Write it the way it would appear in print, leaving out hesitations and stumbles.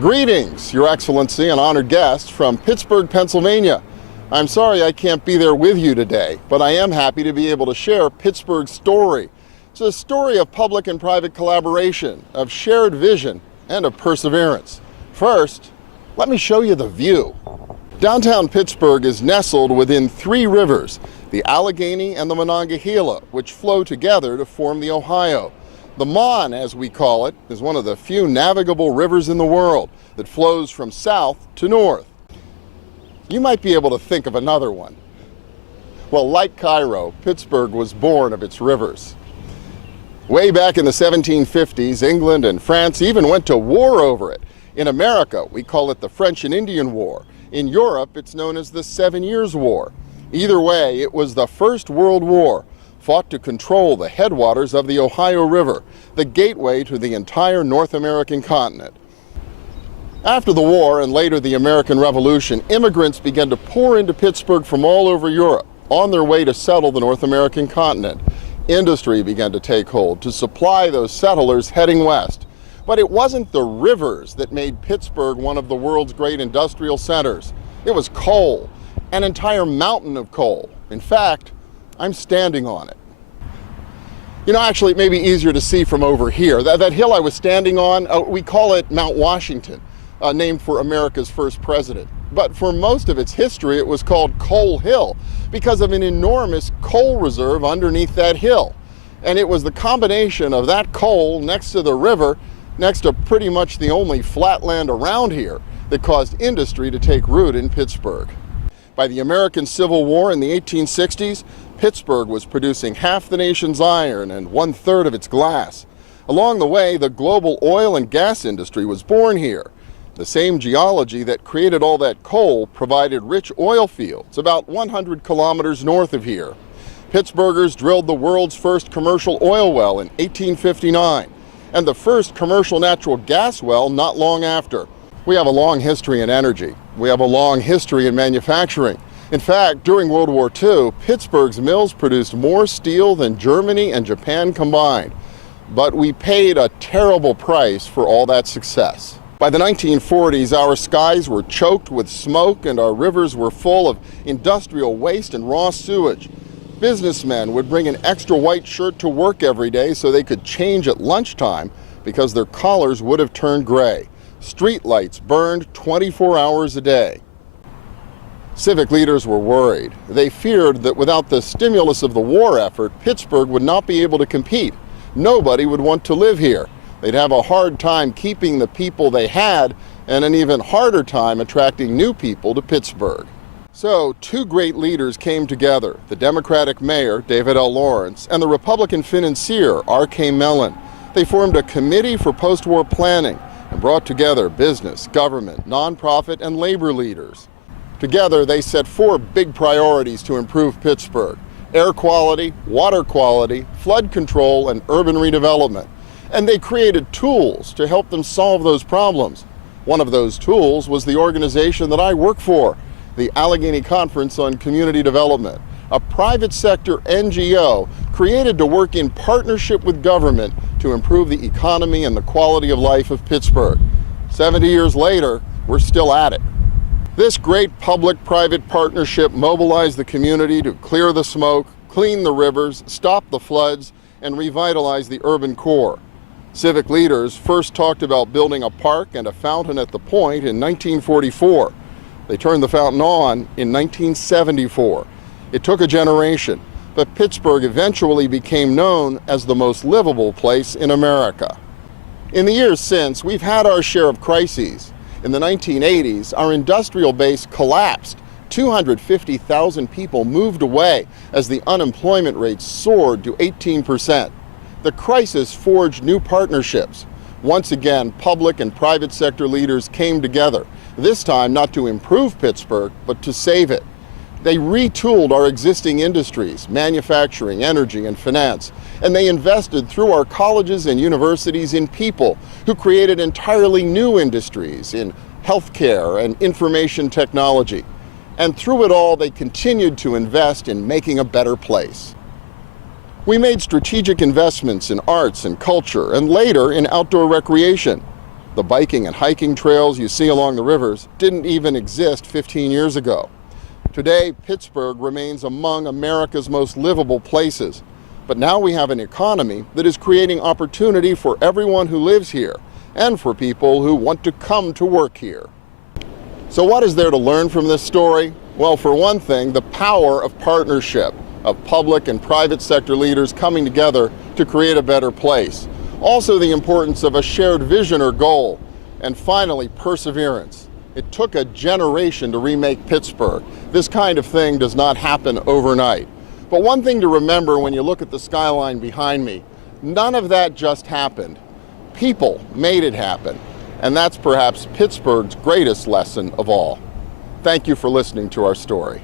Greetings, Your Excellency and honored guests from Pittsburgh, Pennsylvania. I'm sorry I can't be there with you today, but I am happy to be able to share Pittsburgh's story. It's a story of public and private collaboration, of shared vision, and of perseverance. First, let me show you the view. Downtown Pittsburgh is nestled within three rivers, the Allegheny and the Monongahela, which flow together to form the Ohio. The Mon, as we call it, is one of the few navigable rivers in the world that flows from south to north. You might be able to think of another one. Well, like Cairo, Pittsburgh was born of its rivers. Way back in the 1750s, England and France even went to war over it. In America, we call it the French and Indian War. In Europe, it's known as the 7 Years' War. Either way, it was the First World War, fought to control the headwaters of the Ohio River, the gateway to the entire North American continent. After the war and later the American Revolution, immigrants began to pour into Pittsburgh from all over Europe on their way to settle the North American continent. Industry began to take hold to supply those settlers heading west. But it wasn't the rivers that made Pittsburgh one of the world's great industrial centers. It was coal, an entire mountain of coal. In fact, I'm standing on it. You know, actually, it may be easier to see from over here. That hill I was standing on, we call it Mount Washington, named for America's first president. But for most of its history, it was called Coal Hill because of an enormous coal reserve underneath that hill. And it was the combination of that coal next to the river, next to pretty much the only flat land around here, that caused industry to take root in Pittsburgh. By the American Civil War in the 1860s, Pittsburgh was producing half the nation's iron and 1/3 of its glass. Along the way, the global oil and gas industry was born here. The same geology that created all that coal provided rich oil fields about 100 kilometers north of here. Pittsburghers drilled the world's first commercial oil well in 1859, and the first commercial natural gas well not long after. We have a long history in energy. We have a long history in manufacturing. In fact, during World War II, Pittsburgh's mills produced more steel than Germany and Japan combined. But we paid a terrible price for all that success. By the 1940s, our skies were choked with smoke and our rivers were full of industrial waste and raw sewage. Businessmen would bring an extra white shirt to work every day so they could change at lunchtime because their collars would have turned gray. Street lights burned 24 hours a day. Civic leaders were worried. They feared that without the stimulus of the war effort, Pittsburgh would not be able to compete. Nobody would want to live here. They'd have a hard time keeping the people they had and an even harder time attracting new people to Pittsburgh. So two great leaders came together, the Democratic mayor, David L. Lawrence, and the Republican financier, R.K. Mellon. They formed a committee for post-war planning and brought together business, government, nonprofit, and labor leaders. Together, they set 4 big priorities to improve Pittsburgh: air quality, water quality, flood control, and urban redevelopment. And they created tools to help them solve those problems. One of those tools was the organization that I work for, the Allegheny Conference on Community Development, a private sector NGO created to work in partnership with government to improve the economy and the quality of life of Pittsburgh. 70 years later, we're still at it. This great public-private partnership mobilized the community to clear the smoke, clean the rivers, stop the floods, and revitalize the urban core. Civic leaders first talked about building a park and a fountain at the Point in 1944. They turned the fountain on in 1974. It took a generation, but Pittsburgh eventually became known as the most livable place in America. In the years since, we've had our share of crises. In the 1980s, our industrial base collapsed. 250,000 people moved away as the unemployment rate soared to 18%. The crisis forged new partnerships. Once again, public and private sector leaders came together, this time not to improve Pittsburgh, but to save it. They retooled our existing industries, manufacturing, energy, and finance, and they invested through our colleges and universities in people who created entirely new industries in healthcare and information technology. And through it all, they continued to invest in making a better place. We made strategic investments in arts and culture, and later in outdoor recreation. The biking and hiking trails you see along the rivers didn't even exist 15 years ago. Today, Pittsburgh remains among America's most livable places. But now we have an economy that is creating opportunity for everyone who lives here and for people who want to come to work here. So what is there to learn from this story? Well, for one thing, the power of partnership, of public and private sector leaders coming together to create a better place. Also, the importance of a shared vision or goal. And finally, perseverance. It took a generation to remake Pittsburgh. This kind of thing does not happen overnight. But one thing to remember when you look at the skyline behind me, none of that just happened. People made it happen. And that's perhaps Pittsburgh's greatest lesson of all. Thank you for listening to our story.